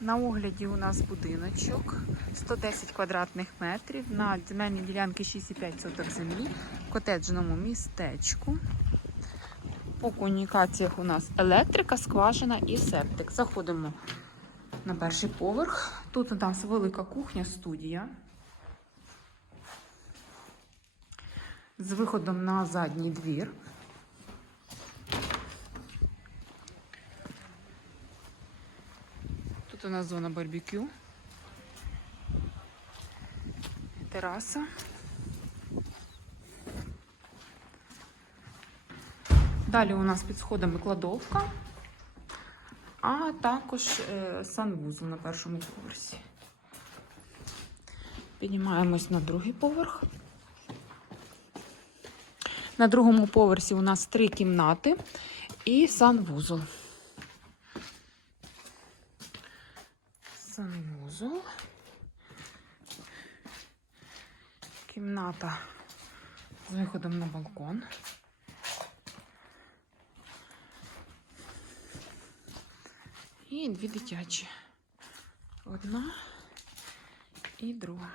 На огляді у нас будиночок 110 квадратних метрів на земельній ділянці 6,5 соток землі в котеджному містечку. По комунікаціях у нас електрика, скважина і септик. Заходимо на перший поверх. Тут у нас велика кухня, студія. З виходом на задній двір. Тут у нас зона барбекю. Тераса. Далі у нас під сходами кладовка, а також е, санвузол на першому поверсі. Піднімаємось на другий поверх. На другому поверсі у нас три кімнати і санвузол. Санвузол. Кімната з виходом на балкон. І дві дитячі. Одна і друга.